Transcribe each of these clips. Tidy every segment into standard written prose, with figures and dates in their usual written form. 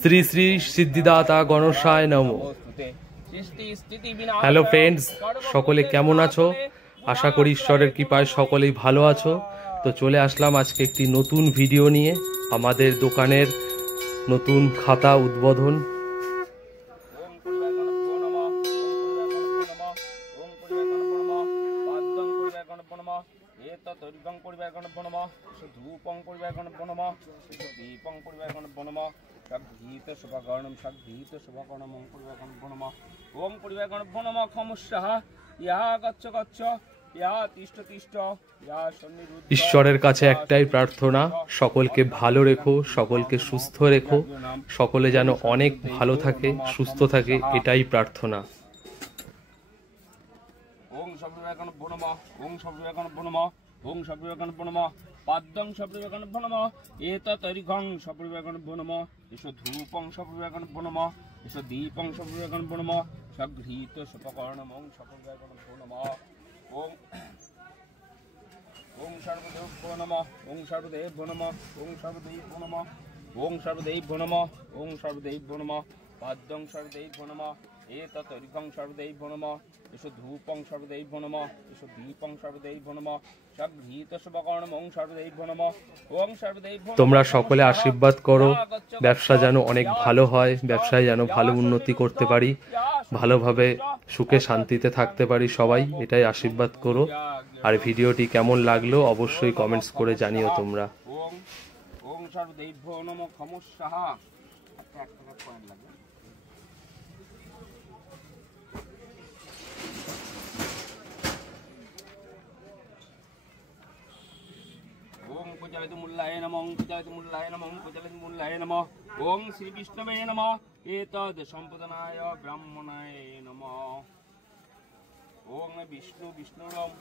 শ্রী শ্রী সিদ্ধিদাতা গণেশায় নমঃ। Hello friends, সকলে কেমন আছো? আশা করি ঈশ্বরের কৃপায় সকলেই ভালো আছো। তো চলে আসলাম আজকে একটি নতুন ভিডিও নিয়ে, আমাদের দোকানের নতুন খাতা উদ্বোধন। ঈশ্বরের কাছে একটাই প্রার্থনা, সকলকে ভালো রেখো, সকলকে সুস্থ রেখো, সকলে যেন অনেক ভালো থাকে, সুস্থ থাকে, এটাই প্রার্থনা। ওং সর্ববিবেকানব্বো নমঃ, ওং সর্ববিবেকানব্বো নমঃ, ওং সর্ববিবেকানব্বো নমঃ, পাদ্যং সর্ববিবেকানব্বো নমঃ, এতদরিঘং সর্ববিবেকানব্বো নমঃ, এষ ধূপং সর্ববিবেকানব্বো নমঃ, এষ দীপং সর্ববিবেকানব্বো নমঃ, সগৃহীত সুপকর্ণম ওং সর্ববিবেকানব্বো নমঃ। ওং ওং সর্বদেভ্যো নমঃ, ওং সর্বদেভ্যো নমঃ, ওং সর্বদেভ্যো নমঃ, ওং সর্বদেভ্যো নমঃ, ওং সর্বদেভ্যো নমঃ, পাদ্যং সর্বদেভ্যো নমঃ, এতদরিঘং সর্বদেভ্যো নমঃ, এষ ধূপং সর্বদেভ্যো নমঃ, এষ দীপং সর্বদেভ্যো নমঃ, সগৃহীত সুপকর্ণম ওং সর্বদেভ্যো নমঃ। ওং সর্বদেভ্যো নমঃ। তোমরা সকলে আশীর্বাদ করো, ব্যবসা যেন অনেক ভালো হয়, ব্যবসায় যেন ভালো উন্নতি করতে পারি, ভালোভাবে সুখে শান্তিতে থাকতে পারি সবাই, এটাই আশীর্বাদ করো। আর ভিডিওটি কেমন লাগলো অবশ্যই কমেন্টস করে জানিও তোমরা। ওং ওং সর্বদেভ্যো নমঃ খমস্যাহা। একটা পয়েন্ট লাগবে। ওং পূজায়তু মূল্যায় নমঃ, ওং পূজায়তু মূল্যায় নমঃ, ওং পূজায়তু মূল্যায় নমঃ। ওং শ্রী বিষ্ণবে নমঃ, এতদ সম্পদনায় ব্রাহ্মণায় নমঃ। ওং বিষ্ণু বিষ্ণুরম,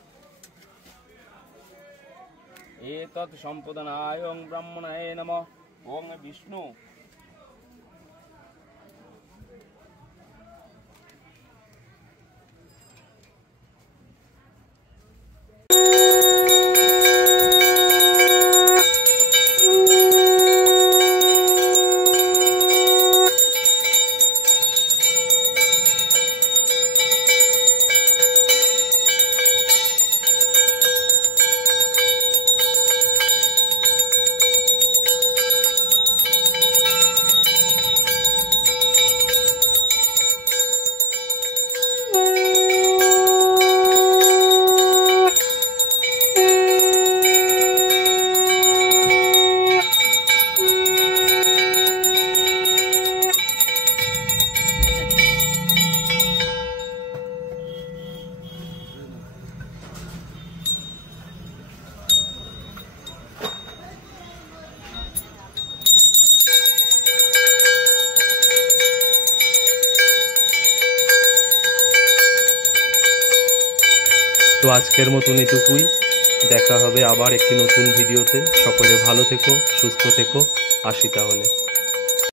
এতদ সম্পদনায় ওং ব্রাহ্মণায় নমঃ। ওং বিষ্ণু তো আজকের মতন এটুকুই, দেখা হবে আবার একটি নতুন ভিডিওতে। সকলে ভালো থেকো, সুস্থ থেকো, আসি তাহলে।